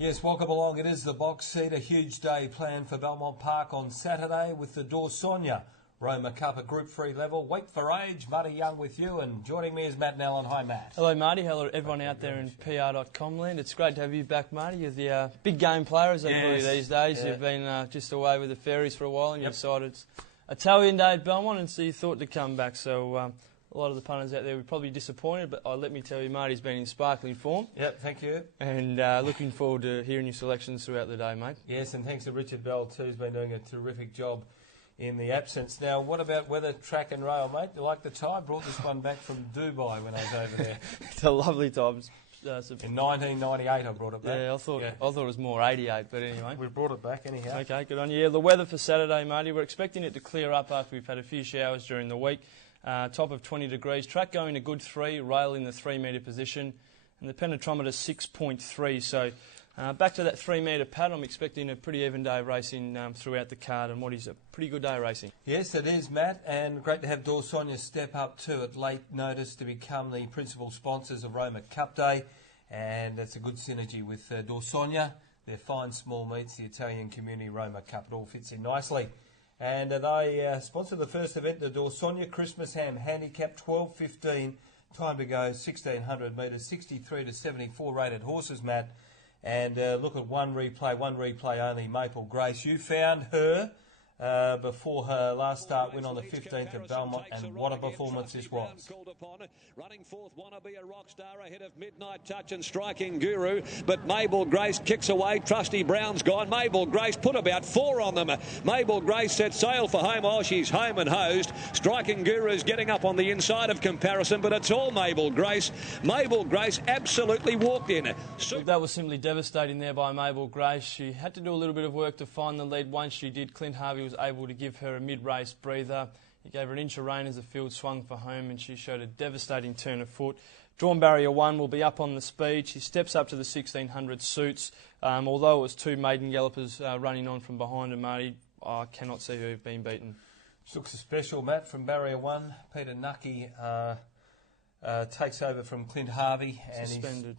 Yes, welcome along. It is the box seat, a huge day planned for Belmont Park on Saturday with the Dawsonia Roma Cup at Group 3 level. Wait for age, Marty Young with you, and joining me is Matt Nallon. Hi, Matt. Hello, Marty. Hello, everyone out there in PR.com land. It's great to have you back, Marty. You're the big game player, as they call you these days. Yeah. You've been just away with the fairies for a while, and you decided it's Italian day at Belmont, and so you thought to come back. So a lot of the punters out there were probably disappointed, but let me tell you, Marty's been in sparkling form. Yep, thank you. And looking forward to hearing your selections throughout the day, mate. Yes, and thanks to Richard Bell too, who's been doing a terrific job in the absence. Now, what about weather, track and rail, mate? You like the tie? I brought this one back from Dubai when I was over there. It's a lovely time. In 1998 I brought it back. Yeah, I thought it was more 88, but anyway. We brought it back anyhow. Okay, good on you. Yeah, the weather for Saturday, Marty, we're expecting it to clear up after we've had a few showers during the week. Top of 20 degrees. Track going a good 3, rail in the 3 metre position, and the penetrometer 6.3. So back to that 3 metre pad. I'm expecting a pretty even day of racing throughout the card, and what is a pretty good day of racing. Yes, it is, Matt, and great to have Dawsonia step up too at late notice to become the principal sponsors of Roma Cup Day, and that's a good synergy with Dawsonia. They're fine small meets, the Italian Community Roma Cup. It all fits in nicely. And they sponsor the first event, the Dawsonia Christmas Ham Handicap 12:15, time to go 1,600 metres, 63 to 74 rated horses, Matt. And look at one replay only, Maple Grace. You found her before her last start win on the 15th of Belmont, and what a performance this was. Running fourth, Wanna Be a Rock Star ahead of Midnight Touch and Striking Guru, but Mabel Grace kicks away. Trusty Brown's gone. Mabel Grace put about 4 on them. Mabel Grace set sail for home. Oh, she's home and hosed. Striking Guru's getting up on the inside of comparison, but it's all Mabel Grace. Mabel Grace absolutely walked in. Look, that was simply devastating there by Mabel Grace. She had to do a little bit of work to find the lead. Once she did, Clint Harvey was able to give her a mid-race breather. He gave her an inch of rain as the field swung for home, and she showed a devastating turn of foot. Drawn Barrier 1 will be up on the speed. She steps up to the 1600 suits. Although it was 2 maiden gallopers running on from behind her, Marty, I cannot see her being beaten. This looks a special, Matt, from Barrier 1. Peter Nucky takes over from Clint Harvey, and suspended.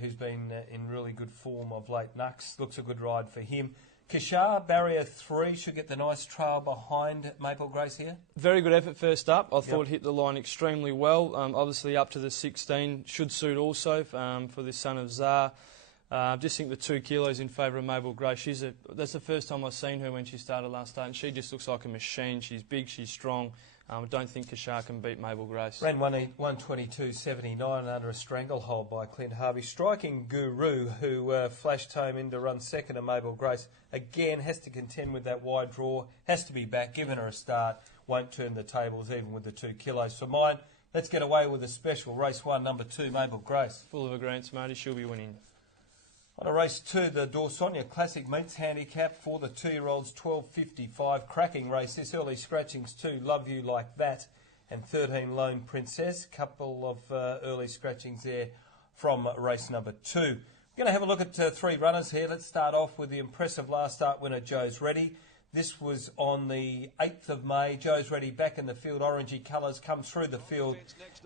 Who's been in really good form of late. Nux looks a good ride for him. Kishar, Barrier 3, should get the nice trail behind Maple Grace here. Very good effort first up. I thought hit the line extremely well. Obviously up to the 16 should suit also for this son of Zar. I just think the 2 kilos in favour of Mabel Grace. That's the first time I've seen her when she started last start, and she just looks like a machine. She's big, she's strong. I don't think Kishar can beat Mabel Grace. Ran 122.79 under a stranglehold by Clint Harvey. Striking Guru, who flashed home in to run second to Mabel Grace, again has to contend with that wide draw, has to be back, given her a start, won't turn the tables even with the 2 kilos. For mine, let's get away with a special. Race 1, number 2, Mabel Grace. Full of agreements, Marty. She'll be winning. On a race 2, the Dawsonia Classic Meets Handicap for the 2-year-olds, 12:55. Cracking race. This early scratchings 2, Love You Like That, and 13, Lone Princess. Couple of early scratchings there from race number 2. We're going to have a look at 3 runners here. Let's start off with the impressive last start winner, Joe's Ready. This was on the 8th of May. Joe's Ready back in the field. Orangey colours come through the field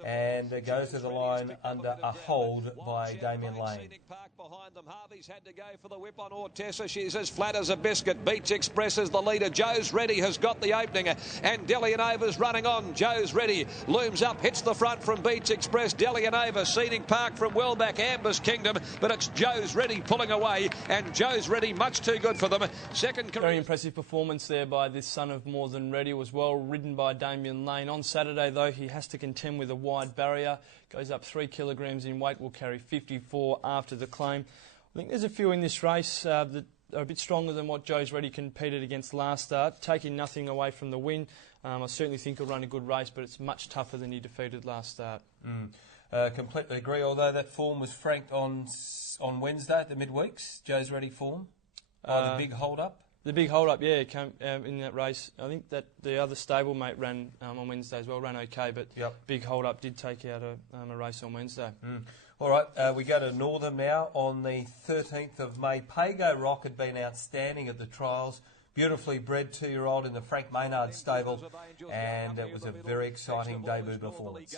and goes to the line under a hold by Damien Lane. Behind them, Harvey's had to go for the whip on Ortessa. She's as flat as a biscuit. Beach Express is the leader. Joe's Ready has got the opening, and Delianova's running on. Joe's Ready looms up, hits the front from Beach Express. Delianova, Scenic Park from well back, Amber's Kingdom, but it's Joe's Ready pulling away, and Joe's Ready much too good for them. Second, very impressive performance there by this son of More Than Ready. Was well ridden by Damien Lane. On Saturday, though, he has to contend with a wide barrier. Goes up 3 kilograms in weight, will carry 54 after the claim. I think there's a few in this race that are a bit stronger than what Joe's Ready competed against last start, taking nothing away from the win. I certainly think he'll run a good race, but it's much tougher than he defeated last start. Completely agree, although that form was franked on Wednesday at the midweeks, Joe's Ready form, by the big hold-up. The big hold-up, yeah, came in that race. I think that the other stablemate ran on Wednesday as well, ran okay, but big hold-up did take out a race on Wednesday. All right, we go to Northern now on the 13th of May. Pago Rock had been outstanding at the trials. beautifully bred 2-year-old in the Frank Maynard stable, and it was a very exciting debut performance.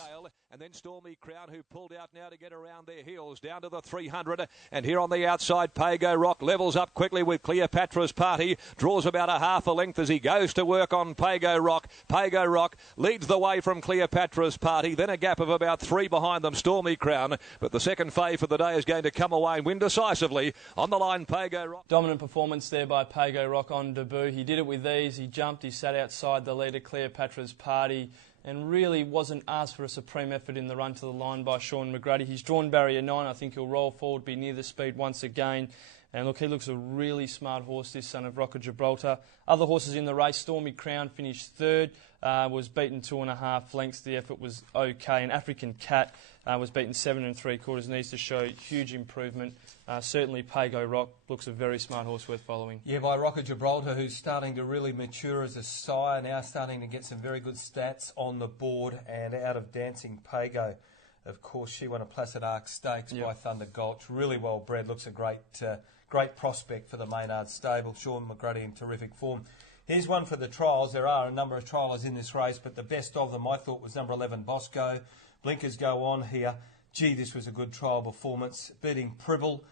And then Stormy Crown, who pulled out now to get around their heels, down to the 300. And here on the outside, Pago Rock levels up quickly with Cleopatra's Party. Draws about a half a length as he goes to work on Pago Rock. Pago Rock leads the way from Cleopatra's Party. Then a gap of about 3 behind them, Stormy Crown. But the second fave for the day is going to come away and win decisively. On the line, Pago Rock. Dominant performance there by Pago Rock on debut. He did it with ease. He jumped. He sat outside the leader, Cleopatra's Party, and really wasn't asked for a supreme effort in the run to the line by Sean McGrady. He's drawn barrier 9. I think he'll roll forward, be near the speed once again. And look, he looks a really smart horse, this son of Rock of Gibraltar. Other horses in the race, Stormy Crown finished third, was beaten 2.5 lengths. The effort was okay. And African Cat was beaten 7 3/4, needs to show huge improvement. Certainly Pago Rock looks a very smart horse worth following. Yeah, by Rock of Gibraltar, who's starting to really mature as a sire, now starting to get some very good stats on the board, and out of Dancing Pago. Of course, she won a Placid Arc Stakes by Thunder Gulch. Really well bred, looks a great prospect for the Maynard stable. Sean McGrady in terrific form. Here's one for the trials. There are a number of triallers in this race, but the best of them I thought was number 11, Bosco. Blinkers go on here. Gee, this was a good trial performance. Beating Pribble,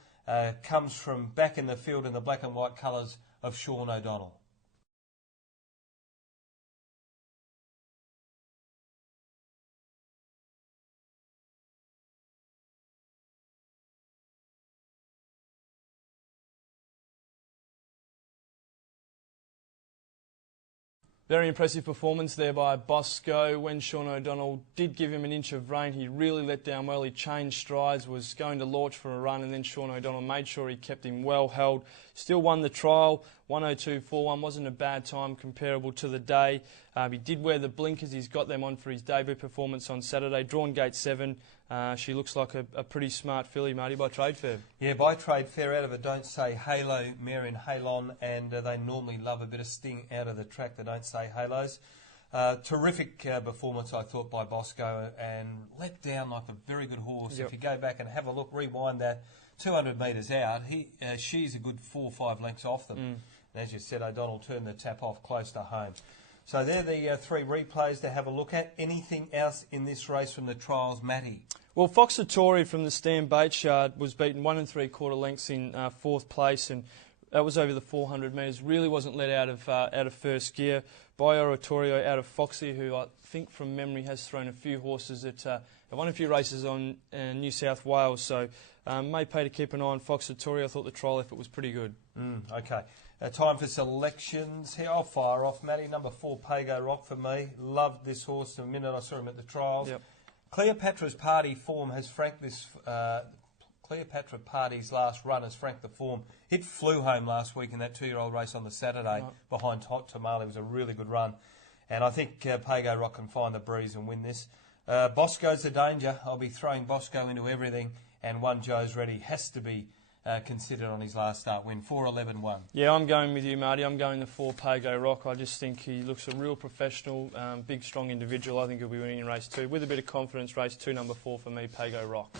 comes from back in the field in the black and white colours of Sean O'Donnell. Very impressive performance there by Bosco. When Sean O'Donnell did give him an inch of rain, he really let down well. He changed strides, was going to launch for a run, and then Sean O'Donnell made sure he kept him well held. Still won the trial. 102.41 wasn't a bad time comparable to the day. He did wear the blinkers. He's got them on for his debut performance on Saturday. Drawn gate 7. She looks like a pretty smart filly, Marty, by Trade Fair. Yeah, by Trade Fair, out of a Don't Say Halo mare in Halon, and they normally love a bit of sting out of the track, the Don't Say Halos. Terrific performance, I thought, by Bosco, and let down like a very good horse. Yep. If you go back and have a look, rewind that, 200 metres out, she's a good 4 or 5 lengths off them. And as you said, O'Donnell turned the tap off close to home. So they're the 3 replays to have a look at. Anything else in this race from the trials, Matty? Well, Foxatori from the Stan Bates Yard was beaten 1 3/4 lengths in 4th place, and that was over the 400 metres. Really wasn't let out of first gear. By Oratorio out of Foxy, who I think from memory has thrown a few horses have won a few races on New South Wales. So may pay to keep an eye on Foxatori. I thought the trial effort was pretty good. Okay. Time for selections. Here, I'll fire off, Matty. Number 4, Pago Rock for me. Loved this horse the minute I saw him at the trials. Yep. Cleopatra's Party form has franked this. Cleopatra Party's last run has franked the form. It flew home last week in that 2-year-old race on the Saturday behind Hot Tamale. It was a really good run. And I think Pago Rock can find the breeze and win this. Bosco's the danger. I'll be throwing Bosco into everything. And 1 Joe's Ready has to be considered on his last start win. 4-11-1. Yeah, I'm going with you, Marty. I'm going the 4 Pago Rock. I just think he looks a real professional, big, strong individual. I think he'll be winning in race 2 with a bit of confidence. Race 2, number 4 for me, Pago Rock.